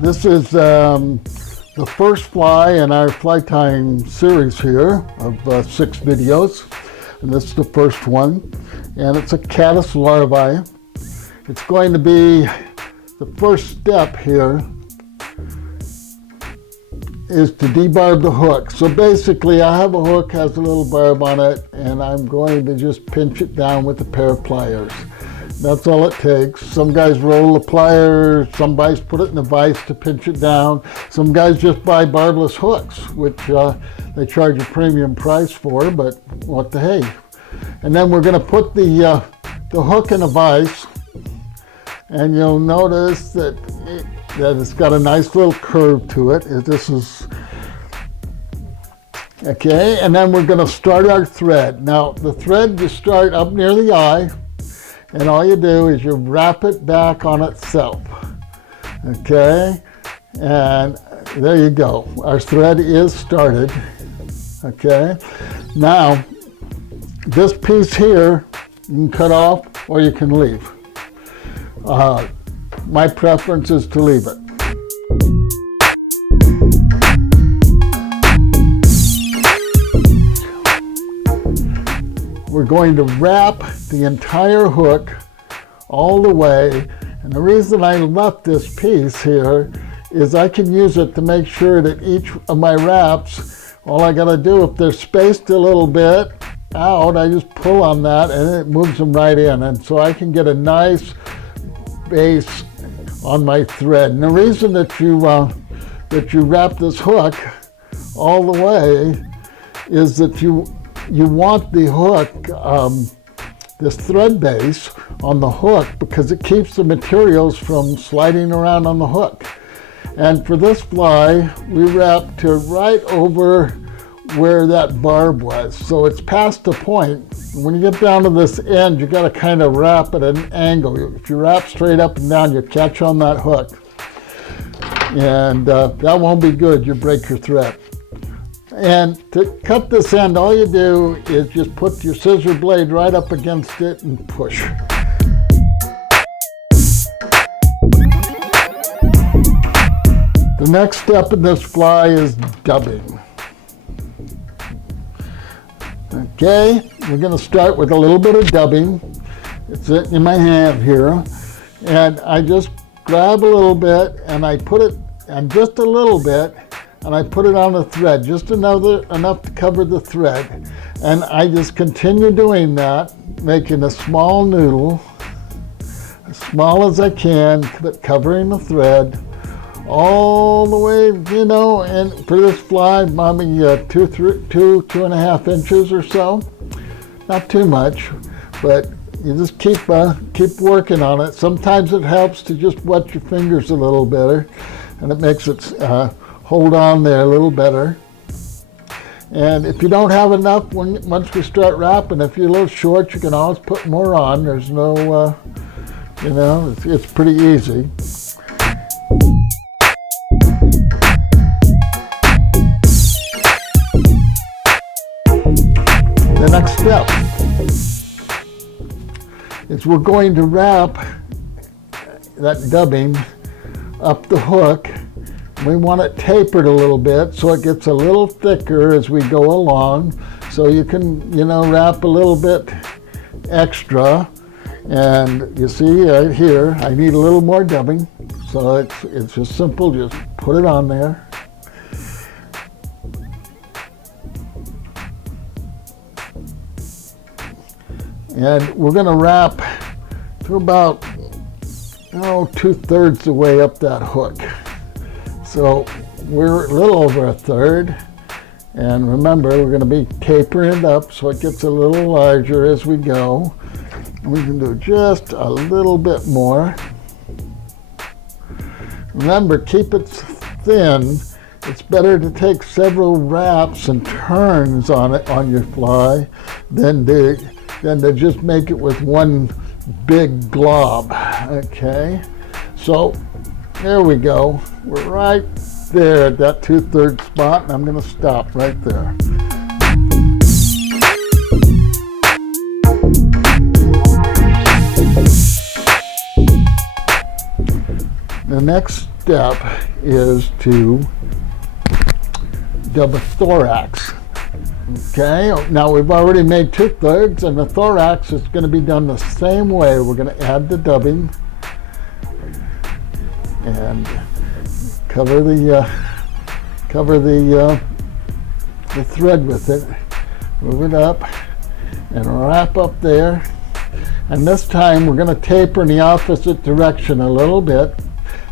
This is the first fly in our fly time series here of 6 videos. And this is the first one. And it's a Caddis larvae. It's going to be the first step here is to debarb the hook. So basically I have a hook, has a little barb on it, and I'm going to just pinch it down with a pair of pliers. That's all it takes. Some guys roll the pliers, some guys put it in a vise to pinch it down. Some guys just buy barbless hooks, which they charge a premium price for, but what the hey. And then we're gonna put the hook in a vise, and you'll notice that it's got a nice little curve to it. This is, okay, and then we're gonna start our thread. Now, the thread you start up near the eye, and all you do is you wrap it back on itself, okay? And there you go. Our thread is started, okay? Now, this piece here, you can cut off or you can leave. My preference is to leave it. We're going to wrap the entire hook all the way. And the reason I left this piece here is I can use it to make sure that each of my wraps, all I gotta do, if they're spaced a little bit out, I just pull on that and it moves them right in. And so I can get a nice base on my thread. And the reason that you wrap this hook all the way is that you want the hook, this thread base on the hook, because it keeps the materials from sliding around on the hook. And for this fly, we wrapped to right over where that barb was. So it's past the point. When you get down to this end, you got to kind of wrap at an angle. If you wrap straight up and down, you catch on that hook. And that won't be good. You break your thread. And to cut this end, all you do is just put your scissor blade right up against it and push. The next step in this fly is dubbing. Okay, we're going to start with a little bit of dubbing. It's in my hand here. And I just grab a little bit and I put it, and just a little bit, and I put it on the thread, just enough to cover the thread. And I just continue doing that, making a small noodle, as small as I can, but covering the thread all the way, you know, and for this fly, maybe 2.5 inches or so. Not too much, but you just keep working on it. Sometimes it helps to just wet your fingers a little better, and it makes it hold on there a little better. And if you don't have enough, once we start wrapping, if you're a little short, you can always put more on. There's no, you know, it's pretty easy. The next step is we're going to wrap that dubbing up the hook. We want it tapered a little bit so it gets a little thicker as we go along. So you can, you know, wrap a little bit extra. And you see right here, I need a little more dubbing. So it's just simple, just put it on there. And we're going to wrap to about 2/3 the way up that hook. So we're a little over 1/3. And remember, we're going to be tapering it up so it gets a little larger as we go. And we can do just a little bit more. Remember, keep it thin. It's better to take several wraps and turns on it, on your fly, than to just make it with one big glob, okay? So there we go. We're right there at that 2/3 spot, and I'm gonna stop right there. The next step is to dub a thorax. Okay, now we've already made 2 thirds, and the thorax is going to be done the same way. We're going to add the dubbing and cover the thread with it. Move it up and wrap up there. And this time we're going to taper in the opposite direction a little bit,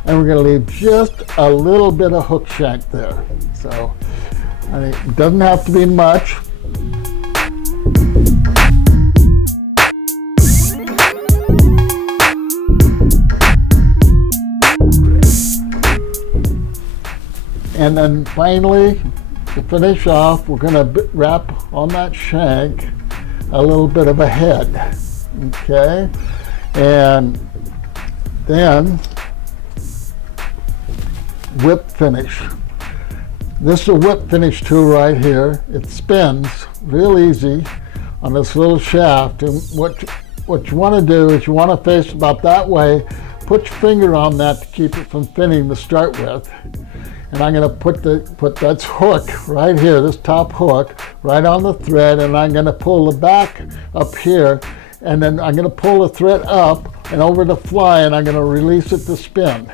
and we're going to leave just a little bit of hook shank there. So it doesn't have to be much. And then finally, to finish off, we're going to wrap on that shank a little bit of a head. Okay, and then whip finish. This is a whip finish tool right here. It spins real easy on this little shaft, and what you want to do is you want to face about that way. Put your finger on that to keep it from spinning to start with. And I'm going to put that hook right here, this top hook, right on the thread, and I'm going to pull the back up here, and then I'm going to pull the thread up and over the fly, and I'm going to release it to spin.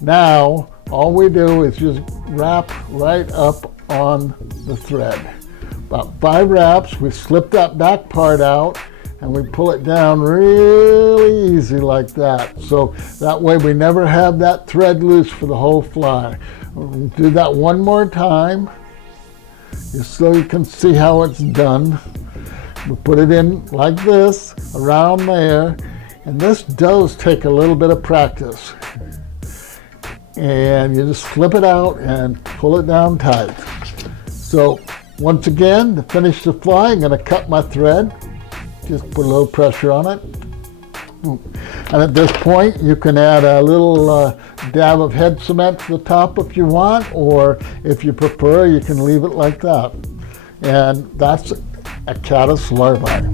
Now, all we do is just wrap right up on the thread. About 5 wraps, we slip that back part out, and we pull it down really easy like that. So that way we never have that thread loose for the whole fly. We'll do that one more time, just so you can see how it's done. We put it in like this, around there, and this does take a little bit of practice. And you just flip it out and pull it down tight. So once again, to finish the fly, I'm going to cut my thread. Just put a little pressure on it. And at this point, you can add a little dab of head cement to the top if you want, or if you prefer, you can leave it like that. And that's a caddis larvae.